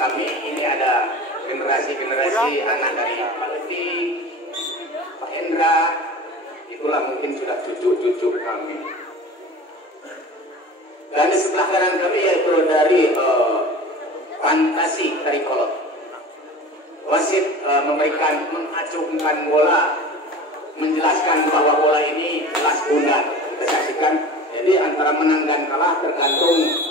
kami ini ada generasi anak dari Pak Leti, Pak Hendra, itulah mungkin sudah cucu-cucu kami. Dan di sebelah kanan kami yaitu dari Fantasi Tricolor. Wasit mengacungkan bola, menjelaskan bahwa bola ini kelas bundar. Kita saksikan. Jadi antara menang dan kalah tergantung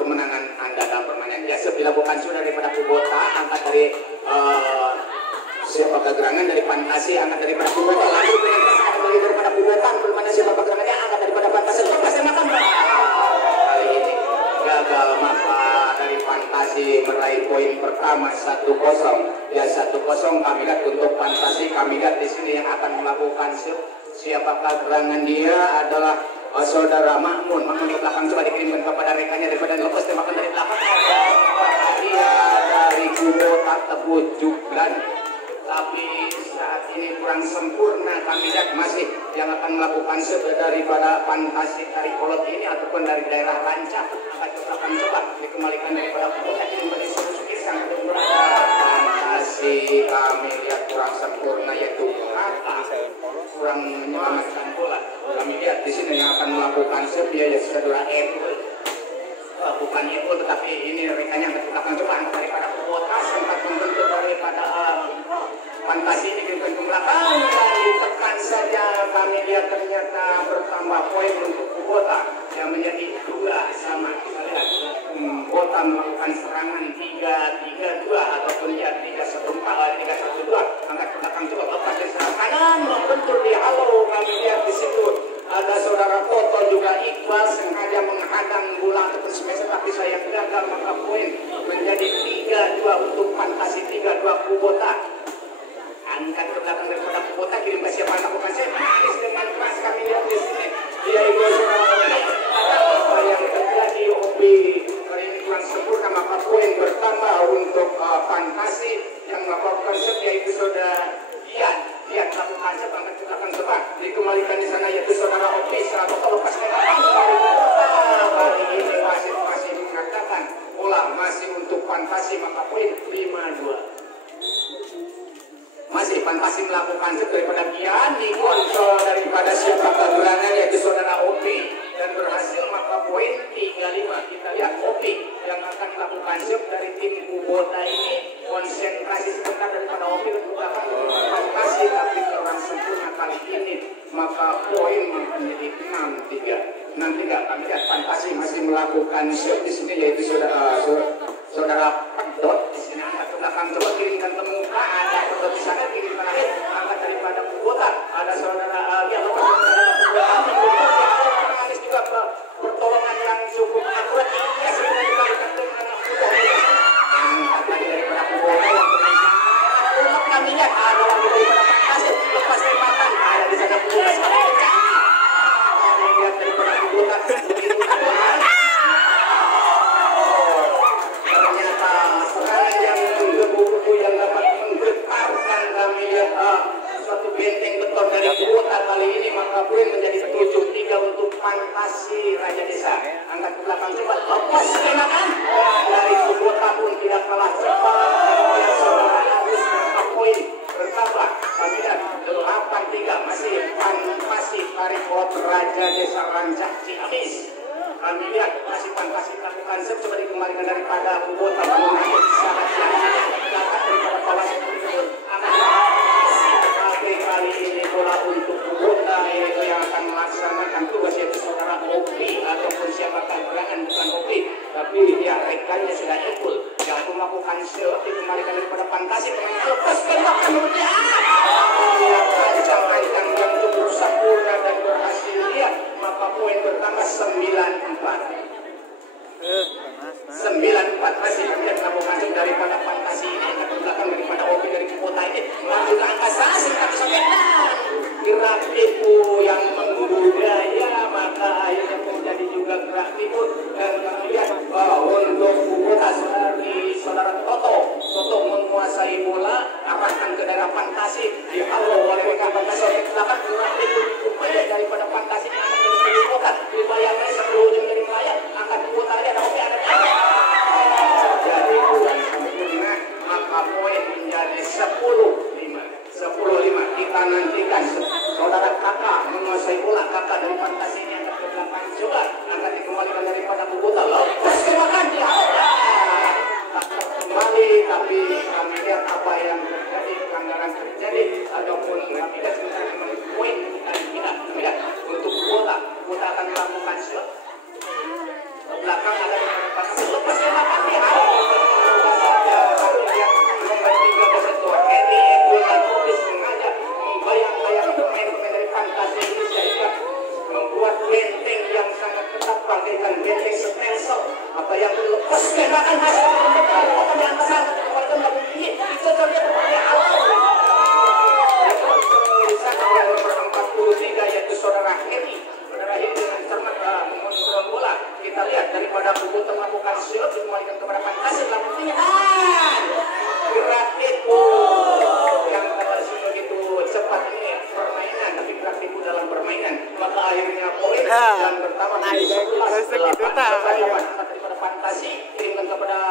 kemenangan Anda dalam permainan. Ya, bila bukan sudah daripada Kubota, angkat dari siapa kegerangan dari Fantasi, angkat daripada Kubota, lalu dengan kembali daripada Kubota, bermana siapa kegerangannya, angkat daripada Fantasi, lepas makan. Kali ini gagal, maka dari Fantasi meraih poin pertama 1-0. Ya 1-0 kami lihat untuk Fantasi. Kami lihat di sini yang akan melakukan siapakah gerangan dia adalah saudara Makmun. Makmun di belakang coba dikirimkan kepada rekannya daripada lepas tembakan dari belakang. Dia dari Kubota Teguh Juglan. Tapi saat ini kurang sempurna. Kami lihat masih yang akan melakukan daripada Fantasi Tricolor ini ataupun dari daerah Rancah akan coba dikembalikan daripada Kubota kembali Suzuki sang Fantasi. Kami lihat kurang sempurna yaitu kurang menyelamatkan bola. Kami lihat di sini yang akan melakukan save ya saudara Epul. Bukan Epul tetapi ini rekannya akan coba angkat daripada Kubota sempat membentuk daripada Fantasi ini ke belakang dan ditekan saja. Kami lihat ternyata bertambah poin untuk Kubota yang menjadi 2 sama. Kita lihat Kubota melakukan serangan 3-3-2 ataupun ya 3-1-4, 3-1-2. Angkat ke belakang coba lepas dari serang kanan membentur di halo. Kami lihat di situ ada saudara Toto juga Iqbal sengaja menghadang bola ataupun smash tapi saya gagal, maka poin menjadi 3-2 untuk Fantasi, 3-2 Kubota. Angkat ke belakang daripada Kubota, kirim ke siapa lakukan saya manis dengan keras. Kami lihat di sini dia itu saudara apa yang terjadi Obi kali ini kurang sempurna, maka poin bertambah untuk Fantasi yang melakukan set yaitu saudara Dian melakukan set. Angkat ke belakang coba dikembalikan di sana yaitu saudara Obi atau lepaskan dari Kubota. Kali ini masih mengatakan bola masih untuk Fantasi, maka poin 5-2. Masih Fantasi melakukan set daripada Kian, dikontrol daripada siapa kegerangan yaitu saudara Opi dan berhasil, maka poin 3-5. Kita lihat Opi yang akan melakukan set dari tim Kubota ini konsentrasi sebentar daripada Opi untuk belakang Fantasi tapi kurang sempurna kali ini, maka poin menjadi 6-3. Kami lihat Fantasi masih melakukan set di sini yaitu saudara Pedot di sini. Angkat ke belakang coba kirimkan ke muka, ada Pedot di sana, kirimkan lagi angkat daripada Kubota, ada saudara mengalis juga pertolongan yang cukup akurat. Ya sudah diberikan dengan angkat lagi daripada Kubota yang untuk kami lihat ada lagi daripada Fantasi lepas tembakan ada di sana Kubota kami lihat daripada Kubota yang dapat menggetarkan. Kami lihat suatu benteng beton dari Kubota kali ini, maka poin menjadi 7-3 untuk Fantasi Raja Desa. Angkat ke belakang coba lepas tembakan dari Kubota pun tidak kalah cepat. Saudara harus poin bertambah. Kami lihat 8-3 masih Fantasi Tricolor Raja Desa Rancah Ciamis. Kami lihat masih Fantasi melakukan set, coba dikembalikan daripada Kubota mengenai sahabat yang dapat daripada bawah tersebut. Tapi kali ini bola untuk Kubota yaitu yang akan melaksanakan tugas yaitu saudara Opi ataupun siapa gerangan bukan Opi tapi dia rekannya sudah ikut yang melakukan set dikembalikan daripada Fantasi lepas tembakan kemudian rancang-rancang yang cukup sempurna dan berhasil lihat, maka poin bertambah 9-4. 9-4 masih kemudian melakukan set daripada Fantasi ini yang belakang daripada Opi dari Kubota ini maju ke angkasa tapi sampai gerak tipu yang menggugaya, maka akhirnya menjadi juga gerak tipu. Dan kemudian untuk Kubota dari saudara Toto menguasai bola arahkan ke daerah Fantasi dihalau oleh rekan Fantasi oleh belakang gerak tipu daripada Fantasi angkat dari Kubota dibayangkan sebelum ujung dari melayang angkat Kubota ada Opi ada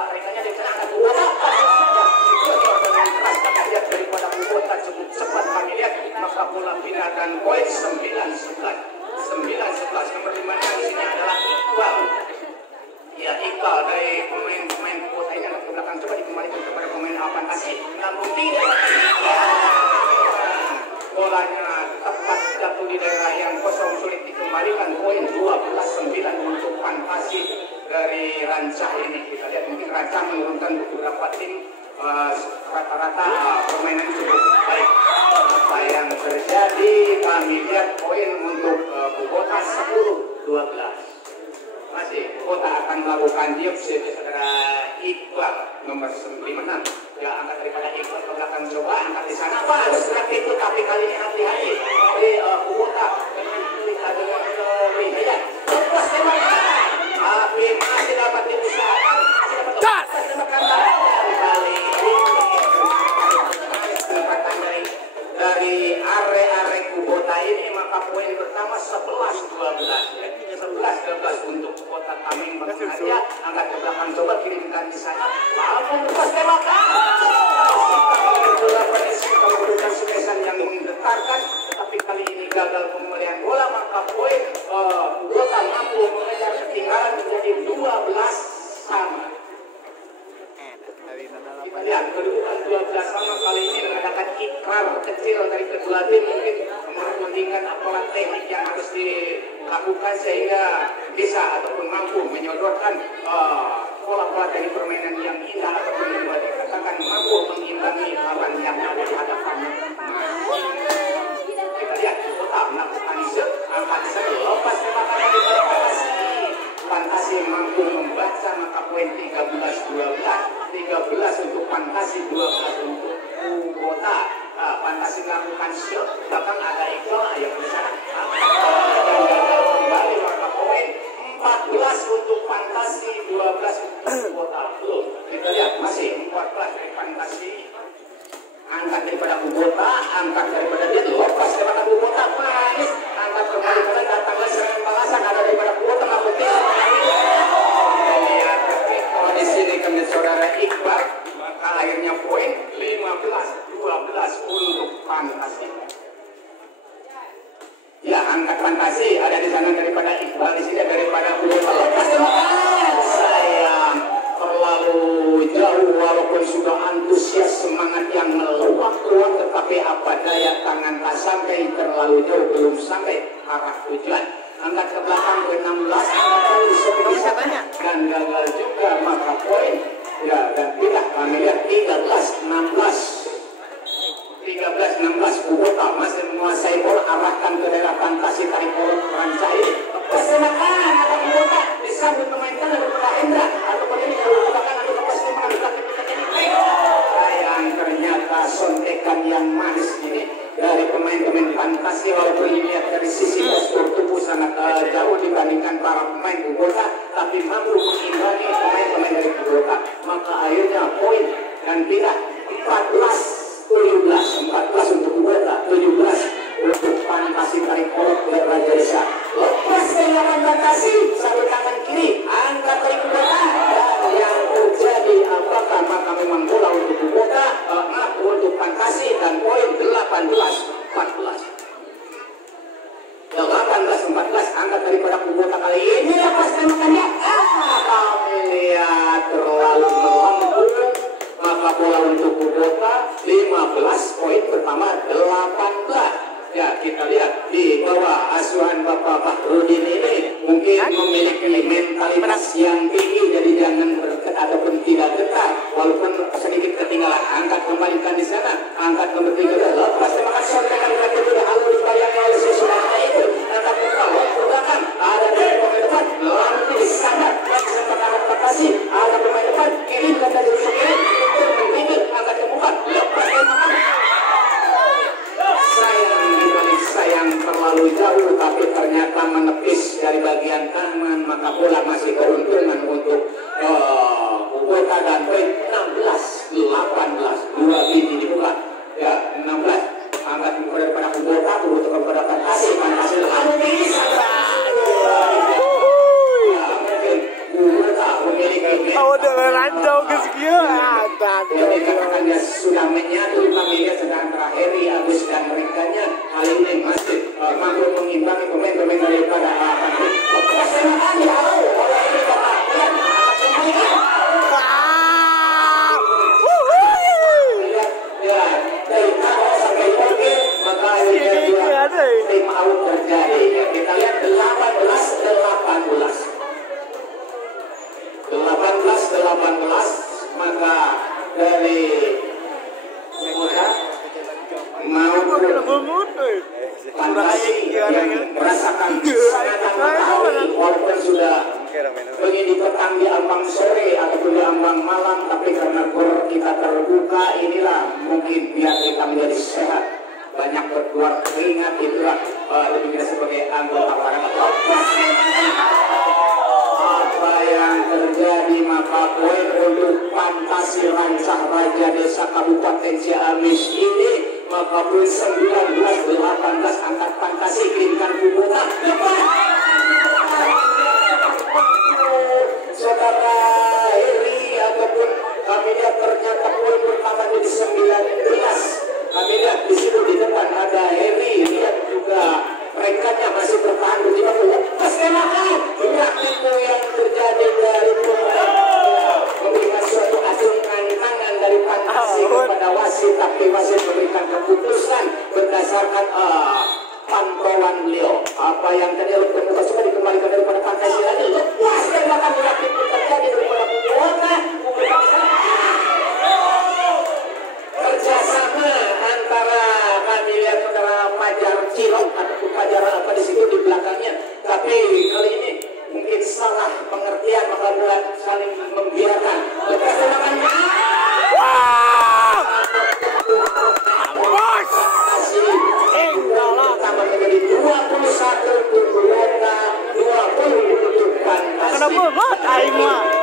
rekannya di sana angkat bola dengan keras kami lihat daripada Kubota cukup cepat kami lihat, maka bola pindah dan poin 9-11 nomor 5 di sini adalah Iqbal. Ya, Iqbal dari pemain Kubota ini akan ke belakang, coba dikembalikan kepada pemain Apantasi, namun tidak. Bolanya tepat jatuh di daerah yang kosong, sulit dikembalikan. Poin 12-9 untuk Fantasi dari Rancah ini. Kita lihat mungkin Rancah menurunkan beberapa tim, rata-rata permainan cukup baik. Apa yang terjadi, kami lihat poin untuk Kubota 10-12. Masih Kubota akan melakukan diopsi saudara Iqbal nomor 96. Ya, angkat daripada Iqbal ke belakang, coba angkat di sana. Bagus gerak itu, tapi kali ini hati-hati oleh Kubota dengan Hidayat. Lepas tembakan, tapi masih dapat diusahakan. Masih dapat tembakan kali ini. Kesempatan dari are Kubota ini, maka poin pertama 11-12. 11-12 untuk Kubota Tameng Bangsaja. Angkat ke belakang, coba kirimkan di sana. Lalu lepas tembakan. Beberapa kedudukan Sukesan yang menggetarkan, tapi kali ini gagal pemberian bola, maka poin Kubota mampu mengejar ketinggalan menjadi 12 sama. Kita lihat kedudukan 12 sama, kali ini mengadakan ikrar kecil dari kedua tim, mungkin mementingkan aparat teknik yang harus dilakukan sehingga bisa ataupun mampu menyodorkan pola-pola dari permainan yang indah ataupun yang dikatakan mampu mengimbangi lawan yang ada di hadapannya. Kita lihat Kubota melakukan angkat lepas tembakan dari Fantasi mampu membaca, maka poin 13-12. 13 untuk Fantasi, 12 untuk Kubota. Fantasi melakukan shot, bahkan ada Iqbal yang di sana. Kembali, maka poin 14 untuk Fantasi, 12 untuk Kubota. Kita lihat masih 14 dari Fantasi. Angkat daripada Kubota, angkat daripada dia, lepas daripada Kubota, manis. Angkat kembali, datanglah serangan balasan, ada daripada Kubota, namun tidak. Di sini kami saudara Iqbal, maka akhirnya poin 15-12 untuk Fantasi. Ya, angkat Fantasi ada di sana daripada Iqbal, di sini daripada Kubota. Lepas tembakan, sayang terlalu jauh, walaupun sudah antusias semangat yang meluap-luap, tetapi apa daya tangan tak sampai, terlalu jauh, belum sampai arah tujuan. Angkat ke belakang ke 16, dan gagal juga, maka poin ya, dan tidak kami lihat 13-16 Kubota masih menguasai bola, arahkan ke daerah Fantasi, tarik bola Rancah ini. Persemakan ada Kubota disambut pemain kanan daripada Hendra, ataupun ini kalau belakang atau lepas tembakan sayang, ternyata sontekan yang manis ini dari pemain-pemain Fantasi, walaupun dilihat dari sisi postur tubuh sangat jauh dibandingkan para pemain Kubota, tapi mampu mengimbangi pemain-pemain dari Kubota, maka akhirnya poin dan tidak 14 untuk Kubota, 17 untuk Fantasi, tarik kolot oleh Raja Desa. Lepas dengan Fantasi, satu tangan kiri, angkat dari Kubota, dan yang terjadi apakah, maka memang bola untuk Kubota, untuk Fantasi, dan poin 18-14. 18-14, angkat daripada Kubota kali ini, lepas tembakannya, kami lihat terlalu melambung, maka bola untuk Kubota 15, poin pertama 18. Ya, kita lihat di bawah asuhan Bapak Fahrudin ini mungkin memiliki mentalitas yang tinggi, jadi jangan ataupun tidak getar, walaupun sedikit ketinggalan. Angkat kembalikan di sana, angkat nomor 3, lepas tembakan sontekan kaki tidak lalu dibayangkan oleh sesuatu itu. Angkat ke belakang, ada dari pemain depan, lalu di sana, kesempatan Fantasi, ada pemain depan, kirimkan dari kiri, untuk mentinggi, angkat ke muka, lepas tembakan. Sayang terlalu jauh, tapi ternyata menepis dari bagian kanan, maka bola masih keuntungan untuk Kubota, dan poin geus kieu yang dikatakan dia sudah menyatu familia sedang Heri, Agus dan rekannya hal ini masih mampu mengimbangi pemain-pemain daripada kesenangan ya oleh ini perhatian semuanya ya dari awal sampai oke maka akhirnya dua tim out terjadi. Kita lihat 18 maka dari fantasi yang merasakan sangat walaupun sudah ingin dipetang di ambang sore ataupun di ambang malam, tapi karena gor kita terbuka inilah mungkin biar kita menjadi sehat, banyak berkeluar keringat, itulah lebih kita sebagai anggota para apa yang terjadi. Maka poin untuk fantasi Rancah Raja Desa Kabupaten Ciamis ini maka poin 19-18 angkat fantasi kirimkan Kubota lepas saudara Heri ataupun kami lihat ternyata poin pertama jadi 19. Kami lihat di situ di depan ada Heri, lihat juga rekannya masih bertahan berjiwa lepas tembakan. Inilah itu yang terjadi dari memberikan suatu acungan tangan dari fantasi kepada wasit, tapi wasit memberikan keputusan berdasarkan pantauan beliau. Apa yang tadi bermuka suka dikembalikan daripada fantasi lagi lepas tembakan yang terjadi daripada Kubota kerjasama antara kami lihat saudara Fajar Cilok ataupun Fajar apa di situ di belakangnya, tapi kali ini mungkin salah pengertian maka buat saling membiarkan lepas tembakannya. Pertama menjadi 21 untuk Kubota, 20 untuk fantasi.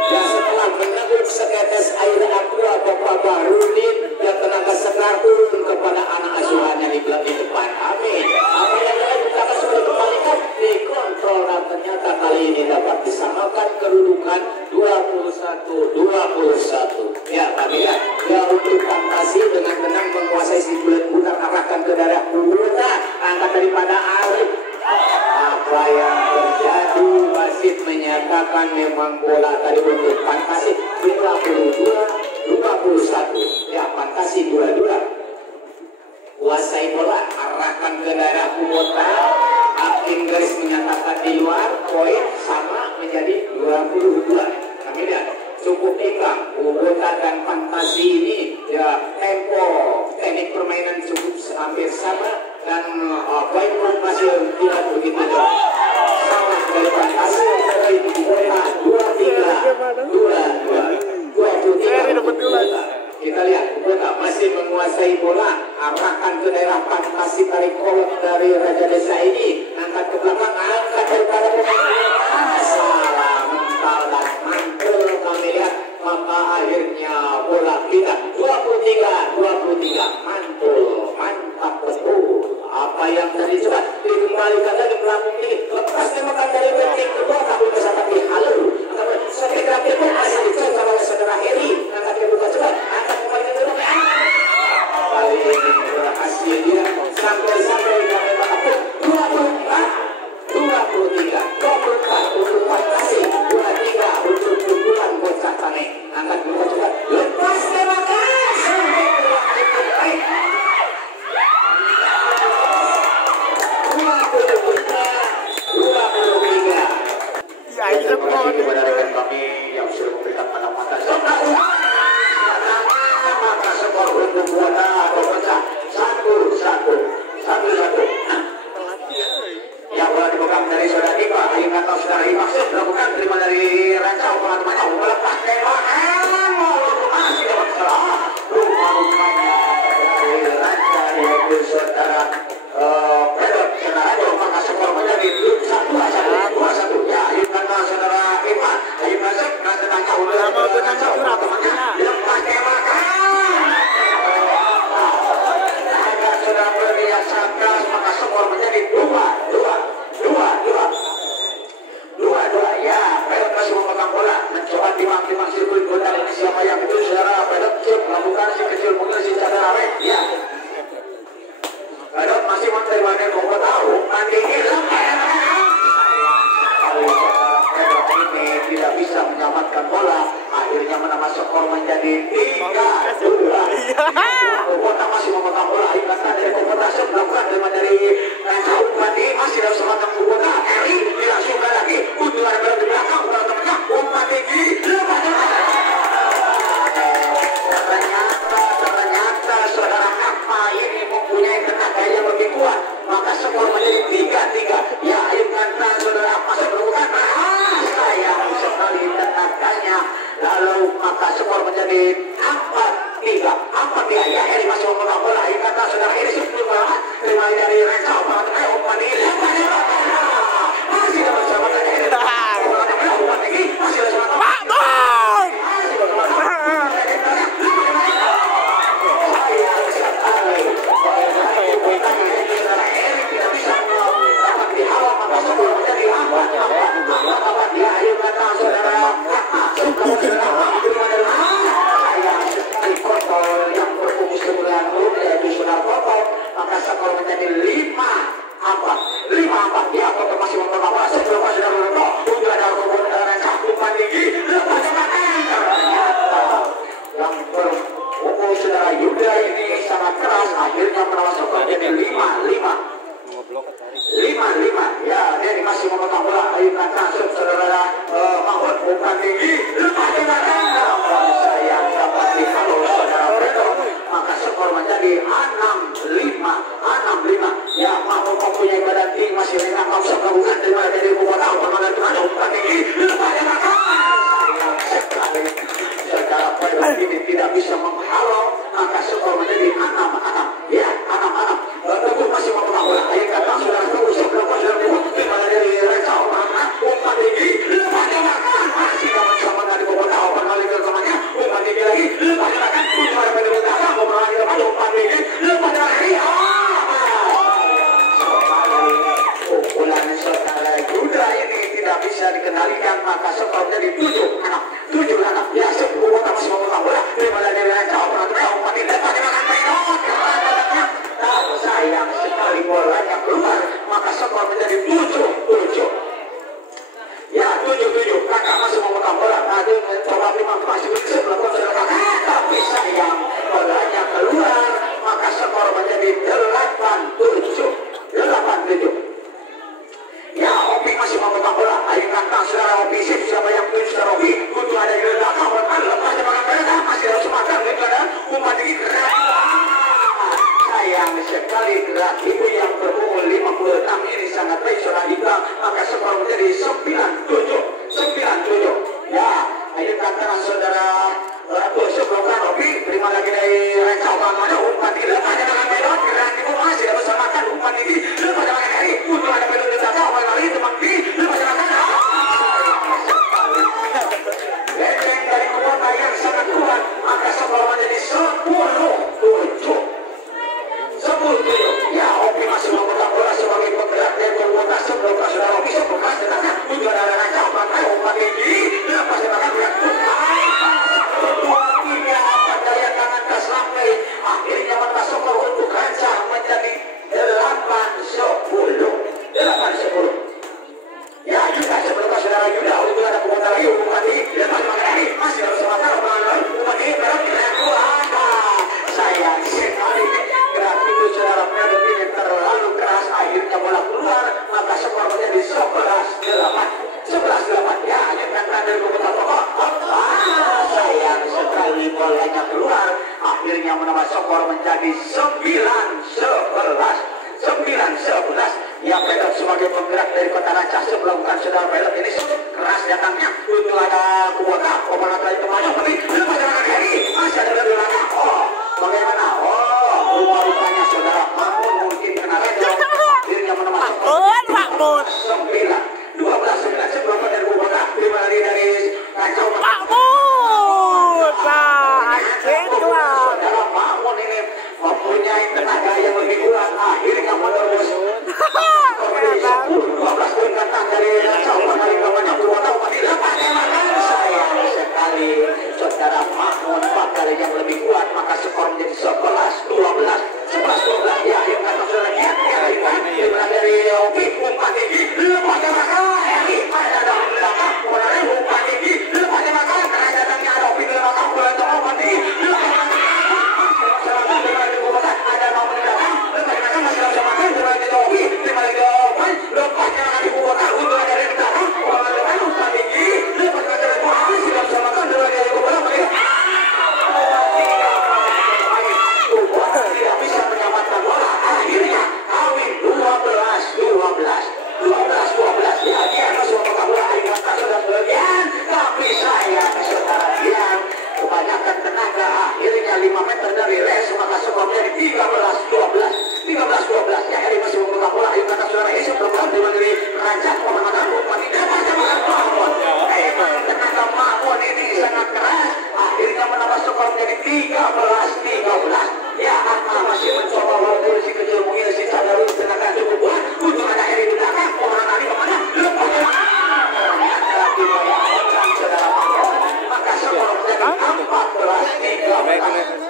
Dan setelah meneguk setetes air aqua Bapak Barudin yang tenaga sekar turun kepada anak asuhannya di depan. Amin. Apa yang kita sudah kembalikan dikontrol dan ternyata kali ini dapat disamakan kedudukan 21-21. Ya kami lihat ya untuk fantasi dengan tenang menguasai si bulat putar arahkan ke daerah Kubota, angkat daripada Arif. Apa yang terjadi? Wasit menyatakan memang bola tadi untuk fantasi 22-21. Ya fantasi 22. Kuasai bola, arahkan ke daerah Kubota. Hakim garis menyatakan di luar, poin sama menjadi 22. Kami lihat cukup imbang Kubota dan fantasi ini ya tempo teknik permainan cukup hampir sama dan poin pun masih tidak begitu sama dari fantasi dari Kubota 23. Kita lihat Kubota masih menguasai bola, arahkan ke daerah fantasi, tarik kolot dari Raja Desa ini, angkat ke belakang, angkat daripada pemain salah mental dan mantul. Kami lihat maka akhirnya bola kita 23 mantul, mantap betul. Apa yang tadi coba dikembalikan lagi melambung tinggi, lepas tembakan dari backing kedua tapi bisa tapi halo sampai terakhir pun masih dicoba oleh saudara Heri, angkat dia buka cepat, angkat kembali ke depan. Kali ini berhasil dia sampai kami mengaku 23 untuk fantasi 23 menjadi 3-2. Kota masih memegang bola. Ikatan dari kompetasi melakukan dari Ranca umpan ini masih dalam semangat kota. Eri dilangsungkan lagi untuk ada bola di belakang teman-temannya. Umpan tinggi. Ternyata saudara apa ini mempunyai tenaga yang lebih kuat, maka skor menjadi 3-3. Ya, Ikatan saudara apa sebelumkan sayang sekali tenaganya, lalu maka skor menjadi 4-3. 4-3. Ya, Eri masih memegang bola. Ikatan saudara ini sebelum bola terima dari Ranca umpan ini masih dapat jabatan Eri. Umpan tinggi masih dapat jabatan. Yang berfungsi 9 yaitu Sunar Kotor, maka skor menjadi 5-4. Ya, Kotor masih memegang bola sebelum Sunar Kotor untuk ada Ranca umpan tinggi ternyata yang berfungsi saudara Yuda ini sangat keras, akhirnya menawar skor menjadi 5-5. Ya, dia masih memegang bola. Ikatan saudara Mahmud umpan tinggi sayang dapat dihalau saudara Fredo, maka skor menjadi 6-5. Ya, Mahmud mempunyai badan tinggi, masih ringan, bisa gabungan dari bobot permainan ada umpan tinggi sayang sekali saudara Fredo ini tidak bisa menghalau, maka skor menjadi 6-6. Ya, 6-6. Teguh masih memegang bola. Ikatan saudara Teguh sebelum dari Ranca umpan tinggi masih dapat sama dari bobot permainan ke temannya. Umpan tinggi lagi makan untuk ada pada belakang umpan tinggi pukulan saudara Yuda ini tidak bisa dikendalikan, maka skor menjadi 7-6. Ya, sebelum Kota masih memegang bola terima dari Ranca umpan tinggi sayang sekali bolanya keluar, maka skor menjadi 7-7. Ya, 7-7. Kakak masih memegang bola. Tadi mencoba masih bisa melakukan saudara kakak, tapi sayang bolanya keluar, maka skor menjadi 8-7. Ya, Opi masih memegang bola. Ikatan saudara Opi siapa yang tuju saudara Opi untuk ada di belakang lepas dengan mereka masih harus makan ada umpan tinggi sayang sekali gerak ibu yang berumur 56 ini sangat baik saudara, maka skor menjadi 9-7. Ya, Ikatan saudara sebelum Opi terima lagi dari Ranca umpan tinggi lepasnya dengan Medon gerak ibu masih dapat samakan umpan tinggi lepasnya dengan Eri untuk ada Medon di belakang lari teman tinggi lepasnya dengan leceng dari kuota yang sangat kuat, maka skor menjadi 10-7. Ya, Opi masih memegang bola sebagai penggerak dari kuota sebelum saudara Opi sebelum tengahnya untuk ada Ranca umpan tinggi lepas makan gerak daya tangan sampai akhirnya mata skor untuk Ranca menjadi 8-10. Ya, juga sebelum saudara Yuda untuk ada kuota lagi umpan tinggi lepas makan masih harus makan umpan tinggi sayang sekali gerak itu saudara Fredo ini terlalu keras, akhirnya bola keluar, maka skor menjadi 11-8. Ya, Ikatan dari Kota Pokok sayang sekali bolanya keluar, akhirnya menambah skor menjadi 9-11. Ya, Fredo sebagai penggerak dari Kota Ranca sebelum saudara Fredo ini keras datangnya untuk ada kuota omongan dari temannya, tapi masih ada di belakang. Bagaimana? Rupa-rupanya saudara Mahmud mungkin kena Fredo, akhirnya menambah skor 9-12 sebelum dari kuota terima dari Ranca saudara Mahmud ini mempunyai tenaga yang lebih kuat, akhirnya menerus 10-12 Ikatan dari Ranca dari kawannya kuota sayang sekali saudara Mahmud bakal yang lebih kuat, maka skor menjadi 11-12. Ya, Ikatan saudara dari Opi umpan tinggi lepasnya makan ada dalam belakang umpan tinggi lepasnya makan karena datangnya ada Opi di belakang bola umpan tinggi 5 meter dari res, maka skor menjadi 13-12. 13-12. Ya, Heri masih membuka bola. Ayo kata saudara Yesus berperan di mandiri rancang pemenangan umpan tidak macam-macam Mahmud. Tenaga Mahmud ini sangat keras. Akhirnya menambah skor menjadi 13-13. Ya, Atma masih mencoba walaupun si kecil mungkin si sadar tenaga cukup kuat. Untuk ada Heri di belakang. Pemenangan ini kemana? Lepasnya. Ternyata dibayangkan saudara Mahmud. Maka skor menjadi 14-13.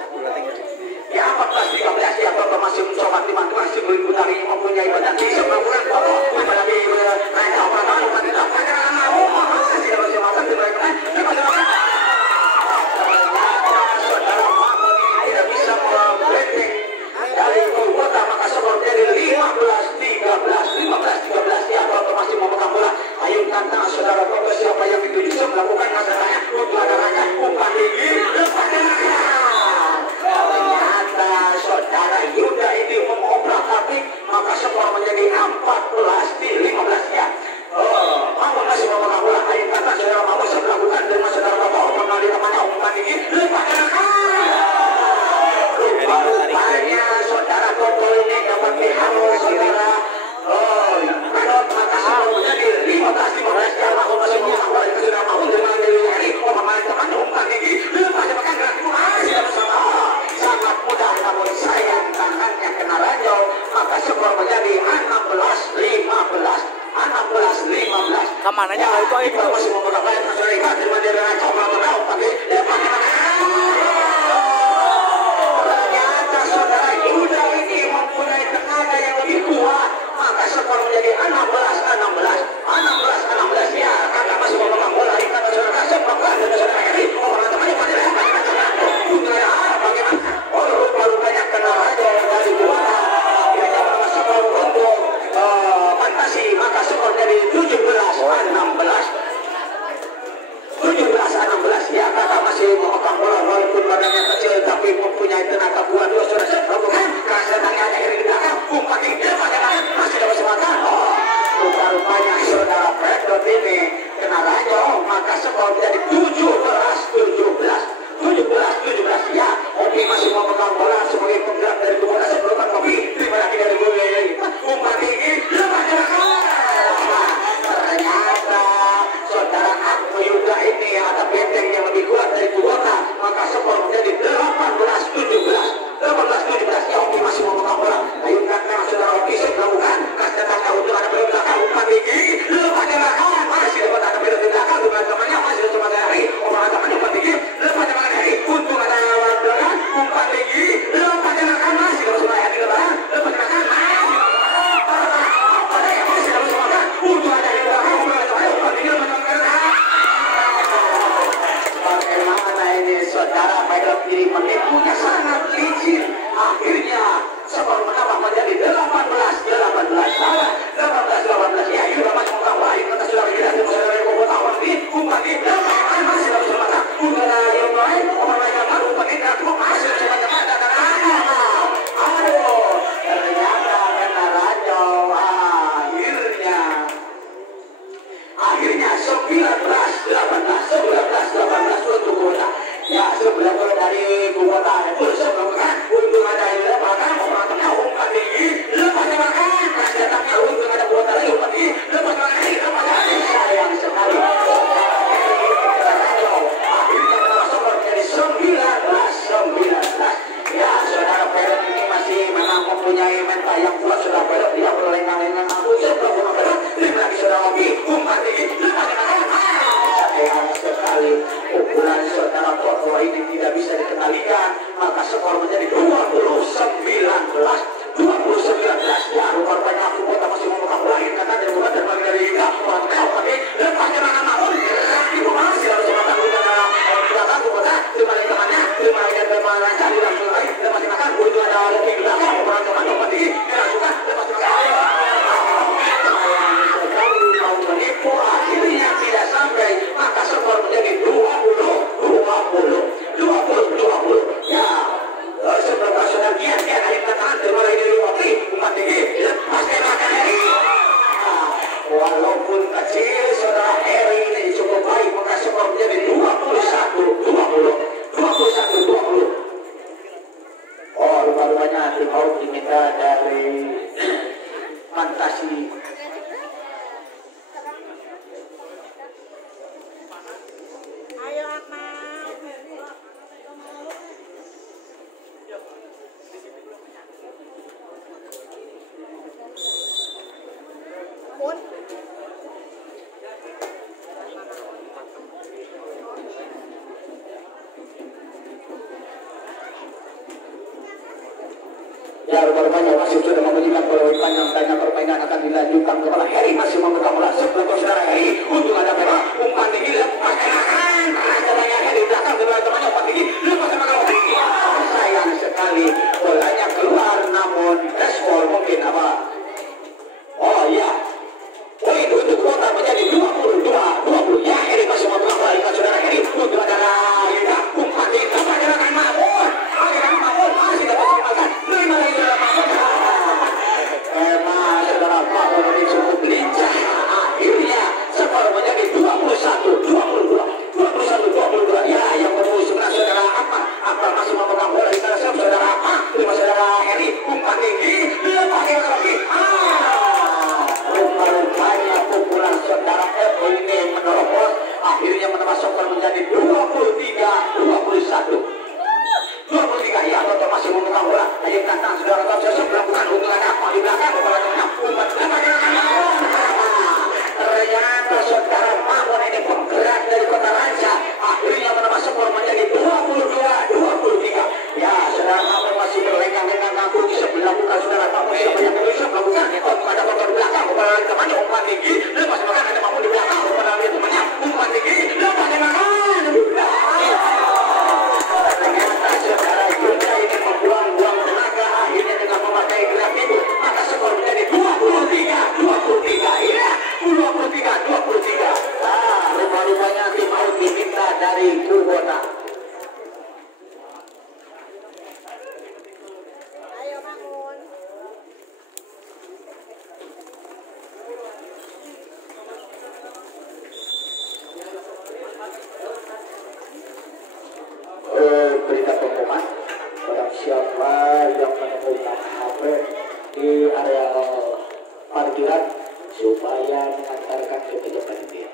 Ya 14-13 ya Toto masih mencoba teman-teman masih berputari mempunyai badan di sebelah bulan Toto lagi naik apa-apa tidak pada masih harus makan di mereka saudara Mahmud ini tidak bisa membenteng dari kota maka skor jadi 15-13 ya Toto masih memegang bola ayunkan tangan saudara Toto siapa yang dituju melakukan kasarnya untuk ada raja umpan tinggi lepaskan saudara Yuda ini mengobrak atik maka skor menjadi 14-15 ya. Mahmud masih memegang bola ayo kata saudara Mahmud melakukan dengan saudara Bapak mengenali namanya umpan ini lepaskan rupanya saudara Toto ini dapat dihalau saudara maka skor menjadi 15-15 ya Mahmud masih memegang bola itu saudara Mahmud dengan diri ini mengenali namanya umpan ini lepaskan gerak masih bersama sangat mudah namun sayang tangannya kena ranjau maka skor menjadi 16-15 kemananya itu kita masih memegang bola saudara ikat terima dari ranjau melakukan pakai ternyata saudara Yuda ini mempunyai tenaga yang lebih kuat maka skor menjadi 16-16 ya kakak masih memegang bola ikat saudara kasih melakukan dan saudara Heri temannya pada rupanya kena ranjau dari juara akhirnya masuk untuk fantasi maka skor dari 17-16 ya kakak masih memegang bola walaupun badannya kecil tapi mempunyai tenaga kuat dua saudara bukan kerasatannya ada Heri di belakang umpan di depan masih dapat kesempatan rupanya saudara Fredot ini kena ranjau maka skor menjadi 17-17 ya Opi masih memegang bola sebagai penggerak dari bola sebelumnya Opi terima lagi dari bola umpan tinggi ternyata saudara Akmo Yuda ini ada benteng yang lebih kuat dari Kubota maka skor menjadi 18-17 ya Opi masih memegang bola ayunkan tangan saudara Opi melakukan kasih tanda untuk ada belakang umpan tinggi lepasnya belakang masih dapat ada belakang teman-temannya masih ada teman Heri teman-temannya umpan tinggi lepasnya belakang Heri untuk ada belakang umpan tinggi lepasnya belakang masih dapat sebelah Heri belakang lepasnya belakang masih dapat sebelah untuk ada Heri belakang umpan tinggi bagaimana ini saudara Pedro kiri menipunya sangat licin akhirnya skor menambah menjadi 18-18 ya Yuda masih memegang bola kata saudara Yuda tim saudara yang membuat awal ini umpan ini masih dapat sebelah untuk ada yang lain memperbaikkan umpan ini masih dapat sebelah aduh ternyata kena ranjau akhirnya 19-18 untuk Kubota ya sebelah bola dari Kubota untuk ada yang belakang umpan tinggi lepasnya belakang datangnya untuk ada Kubota lagi umpan tinggi lepasnya belakang sayang sekali akhirnya skor menjadi 19-19 ya saudara Pedro ini masih memang mempunyai mental yang kuat saudara Pedro dia berlengah-lengah sebelum terima lagi saudara Opi umpan tinggi lepasnya sayang sekali pukulan saudara Toto ini tidak bisa dikendalikan maka skor menjadi 20-19 ya rupanya aku Kubota masih memegang bola kata dari bola dan bagi dari Yuda lepasnya belakang Mahmud itu masih harus semangat belakang Kubota terima lagi tangannya terima lagi cari langsung lagi lepasnya belakang untuk ada lebih belakang teman umpan tinggi dilakukan lepasnya belakang menipu akhirnya tidak sampai maka skor menjadi 20 ya seberapa sudah kian hari tangan terima lagi dari Opi umpan tinggi lepasnya Dinda dari Fantasi. Ayo Ahmad. Pun. Ya, rupanya masih sudah memberikan peluang panjang dan permainan akan dilanjutkan kepada Heri masih memegang bola sebelum saudara Heri untuk ada merah umpan tinggi lepaskan adanya Heri belakang kedua temannya umpan tinggi lepaskan sayang sekali bolanya keluar namun respon mungkin apa oh iya poin untuk kota menjadi 20 ya Heri masih memegang bola ikan saudara Heri untuk ada Linda umpan tinggi lepaskan Mahmud masih dapat seimbangkan terima lagi Emang saudara Mahmud ini cukup lincah. Akhirnya skor menjadi 21-22. Ya, yang menemui sebelah saudara Akmal masih memegang bola di tangan saudara Akmal. Terima saudara Heri umpan tinggi lepaskan lagi. Rupanya pukulan saudara F ini menerobos. Akhirnya menambah skor menjadi 23-21. 23 ya, Toto masih memegang bola. Ayo datang saudara Toto Joseph melakukan untungan apa di belakang kepala tengah. Umpan ternyata saudara Mahmud ini penggerak dari Kota Ranca. Akhirnya menambah skor menjadi 22-23. Ya, saudara Mahmud masih berlenggang-lenggang ngaku bisa melakukan saudara Mahmud siapa yang bisa melakukan. Ada Toto di belakang kepala temannya umpan tinggi. Lepas makan ada Mahmud di belakang kepala temannya umpan tinggi. Lepas makan. Ternyata saudara Yunda ini membuang-buang tenaga akhirnya dengan memakai gerak itu maka skor menjadi 23-23 ya 23-23. Rupa-rupanya tim out diminta dari Kubota. Ayo bangun. Berita pengumuman barang siapa yang menemukan HP di area parkiran supaya mengantarkan ke pejabat ini.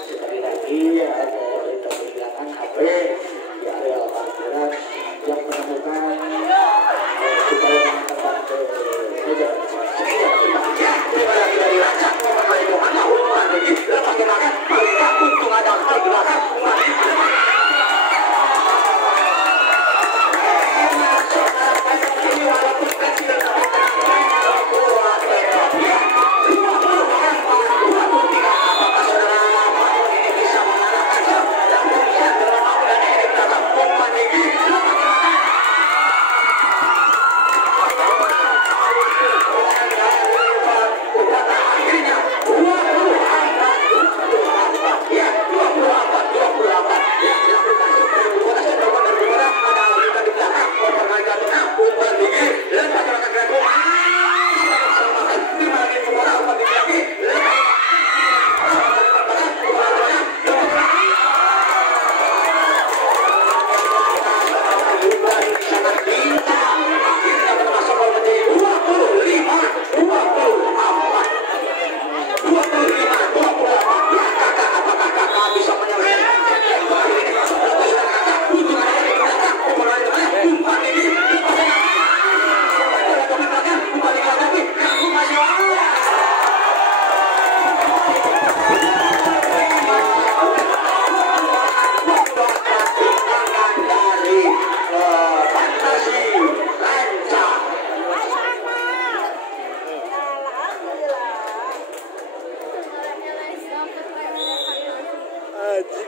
Sekali lagi ada berita kehilangan HP di area parkiran yang menemukan supaya mengantarkan ke pejabat. Terima kasih dari rancang memperoleh kemana umpan begitu lepas kemakan mereka untung ada hal di belakang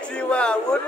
Jiwa, buat